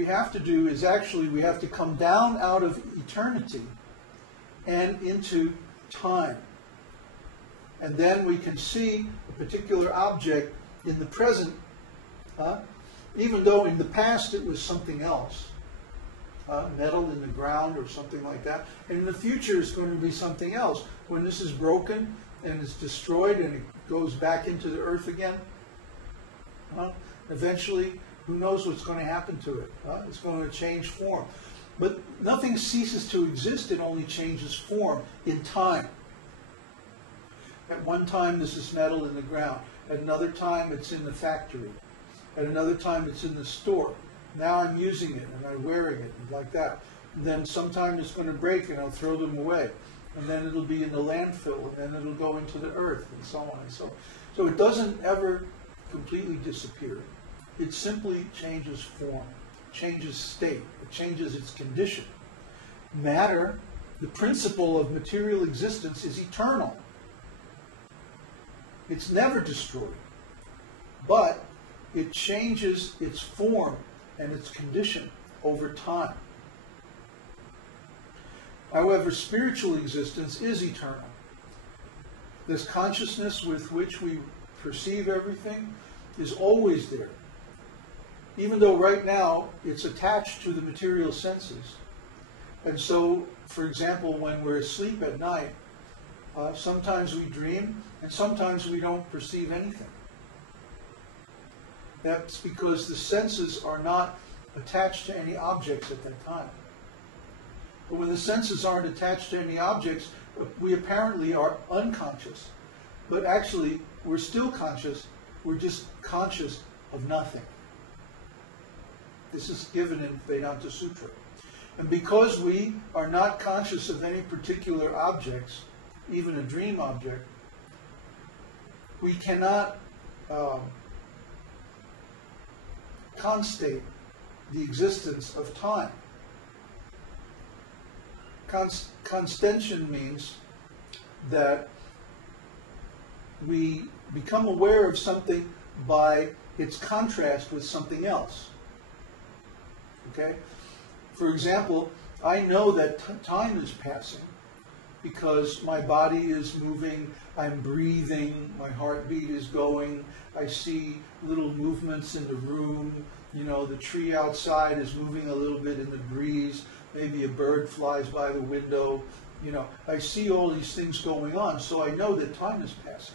we have to do is actually we have to come down out of eternity and into time. And then we can see a particular object in the present, even though in the past it was something else, metal in the ground or something like that. And in the future it's going to be something else. When this is broken and it's destroyed and it goes back into the earth again, eventually, who knows what's going to happen to it? It's going to change form. But nothing ceases to exist, it only changes form in time. At one time this is metal in the ground. At another time it's in the factory. At another time it's in the store. Now I'm using it and I'm wearing it and like that. And then sometime it's going to break and I'll throw them away. And then it'll be in the landfill and then it'll go into the earth and so on and so on. So it doesn't ever completely disappear. It simply changes form, changes state, it changes its condition. Matter, the principle of material existence, is eternal. It's never destroyed, but it changes its form and its condition over time. However, spiritual existence is eternal. This consciousness with which we perceive everything is always there. Even though right now it's attached to the material senses. And so, for example, when we're asleep at night, sometimes we dream and sometimes we don't perceive anything. That's because the senses are not attached to any objects at that time. But when the senses aren't attached to any objects, we apparently are unconscious. But actually, we're still conscious. We're just conscious of nothing. This is given in Vedanta Sutra. And because we are not conscious of any particular objects, even a dream object, we cannot constate the existence of time. Constention means that we become aware of something by its contrast with something else. Okay? For example, I know that time is passing because my body is moving, I'm breathing, my heartbeat is going, I see little movements in the room, you know, the tree outside is moving a little bit in the breeze, maybe a bird flies by the window, you know, I see all these things going on, so I know that time is passing.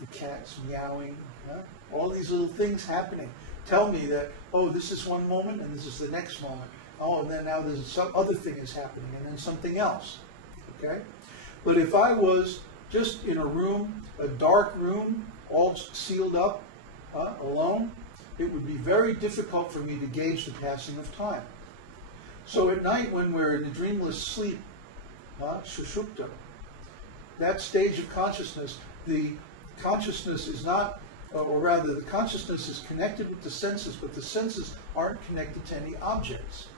The cat's meowing, all these little things happening tell me that, oh, this is one moment and this is the next moment. Oh, and then now there's some other thing is happening and then something else. Okay? But if I was just in a room, a dark room, all sealed up, alone, it would be very difficult for me to gauge the passing of time. So at night when we're in a dreamless sleep, sushupta, that stage of consciousness, the consciousness is not, or rather the consciousness is connected with the senses, but the senses aren't connected to any objects.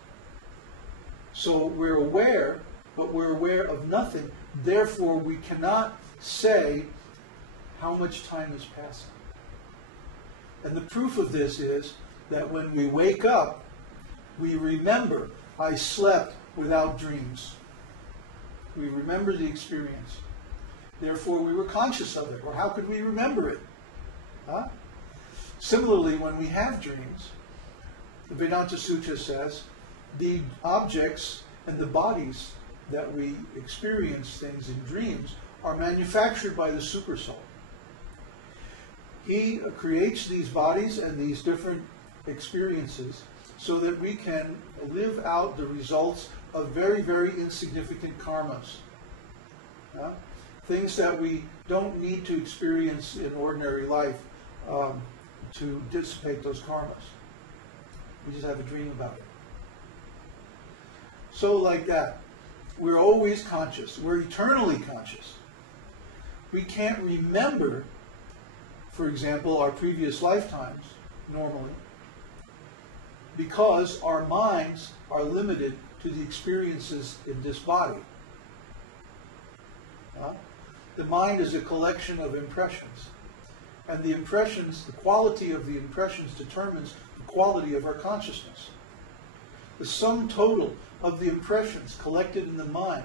So we're aware, but we're aware of nothing. Therefore, we cannot say how much time is passing. And the proof of this is that when we wake up, we remember, I slept without dreams. We remember the experience. Therefore, we were conscious of it. Or how could we remember it? Similarly, when we have dreams, the Vedanta Sutra says, the objects and the bodies that we experience things in dreams are manufactured by the Supersoul. He creates these bodies and these different experiences so that we can live out the results of very, very insignificant karmas. Things that we don't need to experience in ordinary life to dissipate those karmas. We just have a dream about it. So like that, we're always conscious. We're eternally conscious. We can't remember, for example, our previous lifetimes, normally, because our minds are limited to the experiences in this body. The mind is a collection of impressions. And the impressions, the quality of the impressions determines the quality of our consciousness. The sum total of the impressions collected in the mind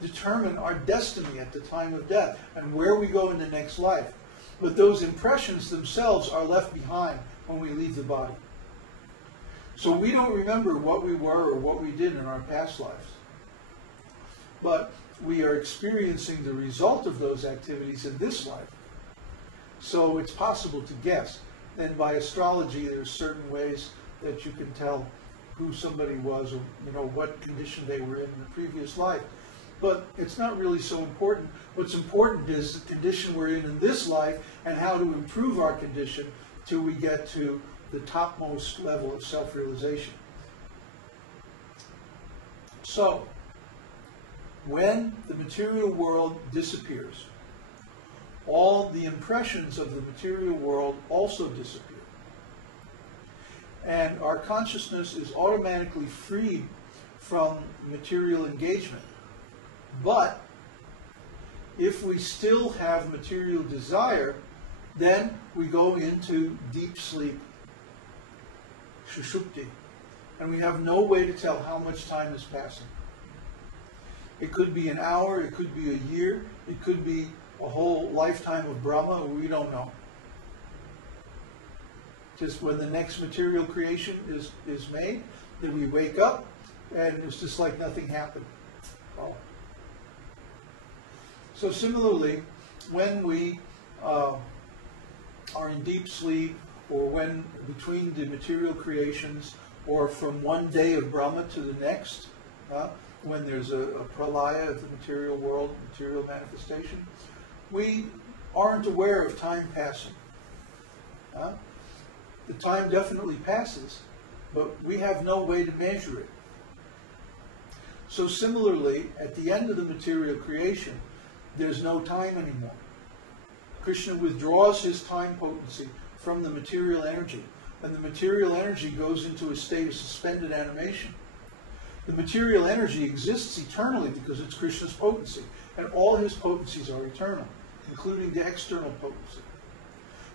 determine our destiny at the time of death and where we go in the next life. But those impressions themselves are left behind when we leave the body. So we don't remember what we were or what we did in our past lives. But we are experiencing the result of those activities in this life. So it's possible to guess. And by astrology, there's certain ways that you can tell who somebody was, or what condition they were in the previous life. But it's not really so important. What's important is the condition we're in this life and how to improve our condition till we get to the topmost level of self-realization. So, when the material world disappears, all the impressions of the material world also disappear. And our consciousness is automatically freed from material engagement. But if we still have material desire, then we go into deep sleep, shushupti, and we have no way to tell how much time is passing. It could be an hour, it could be a year, it could be a whole lifetime of Brahma, we don't know. Just when the next material creation is made, then we wake up and it's just like nothing happened. Oh. So similarly, when we are in deep sleep, or when between the material creations, or from one day of Brahma to the next, when there's a pralaya of the material world, material manifestation, we aren't aware of time passing. The time definitely passes, but we have no way to measure it. So similarly, at the end of the material creation, there's no time anymore. Krishna withdraws his time potency from the material energy, and the material energy goes into a state of suspended animation. The material energy exists eternally because it's Krishna's potency, and all his potencies are eternal, including the external potency.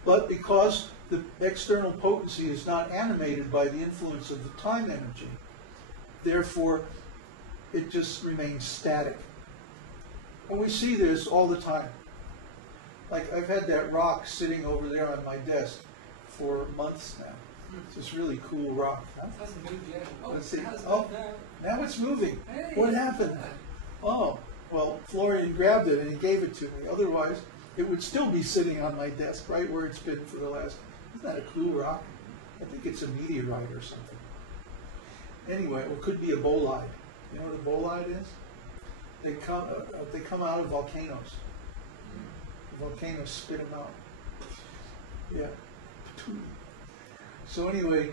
But because the external potency is not animated by the influence of the time energy, therefore it just remains static. And we see this all the time. Like, I've had that rock sitting over there on my desk for months now. It's this really cool rock. Huh? Hasn't moved yet. Oh, Let's see. it has Oh, moved now. now it's moving. Hey, What happened? Oh, well, Florian grabbed it and he gave it to me. Otherwise, it would still be sitting on my desk right where it's been for the last... Isn't that a cool rock? I think it's a meteorite or something. Anyway, it could be a bolide. You know what a bolide is? They come out of volcanoes. The volcanoes spit them out. Yeah. So anyway,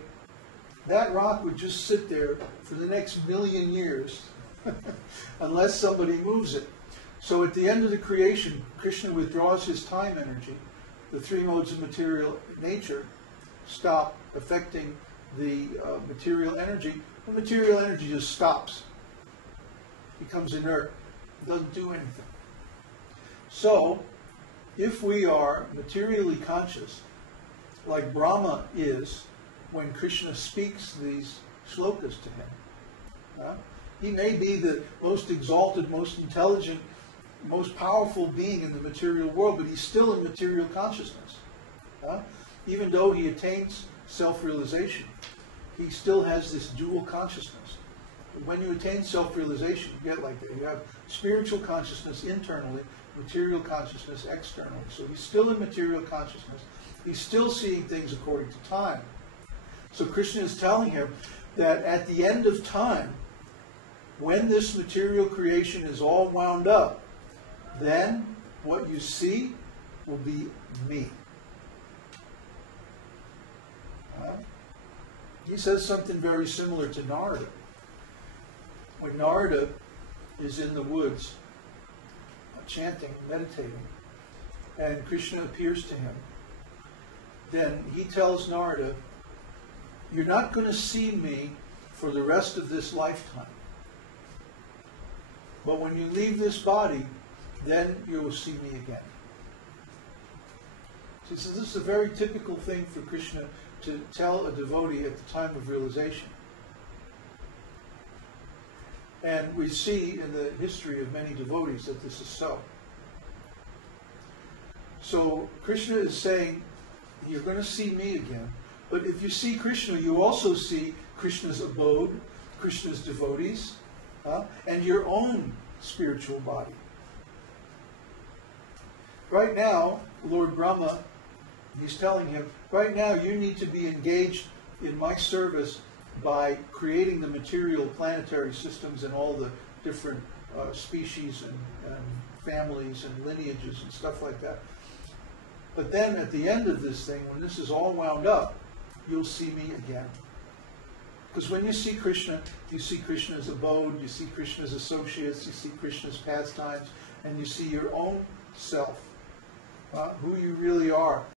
that rock would just sit there for the next million years unless somebody moves it. So at the end of the creation, Krishna withdraws his time energy. The three modes of material nature stop affecting the material energy. The material energy just stops, becomes inert, doesn't do anything. So, if we are materially conscious, like Brahma is when Krishna speaks these shlokas to him, he may be the most exalted, most intelligent, most powerful being in the material world, but he's still in material consciousness. Even though he attains self-realization, he still has this dual consciousness. When you attain self-realization, you get like that. You have spiritual consciousness internally, material consciousness externally. So he's still in material consciousness. He's still seeing things according to time. So Krishna is telling him that at the end of time, when this material creation is all wound up, then what you see will be me. He says something very similar to Narada. When Narada is in the woods, chanting, meditating, and Krishna appears to him, then he tells Narada, you're not going to see me for the rest of this lifetime. But when you leave this body, then you will see me again. So this is a very typical thing for Krishna to tell a devotee at the time of realization. And we see in the history of many devotees that this is so. So Krishna is saying, you're going to see me again. But if you see Krishna, you also see Krishna's abode, Krishna's devotees, and your own spiritual body. Right now, Lord Brahma, he's telling him, right now you need to be engaged in my service by creating the material planetary systems and all the different species and families and lineages and stuff like that. But then at the end of this thing, when this is all wound up, you'll see me again. Because when you see Krishna, you see Krishna's abode, you see Krishna's associates, you see Krishna's pastimes, and you see your own self, who you really are.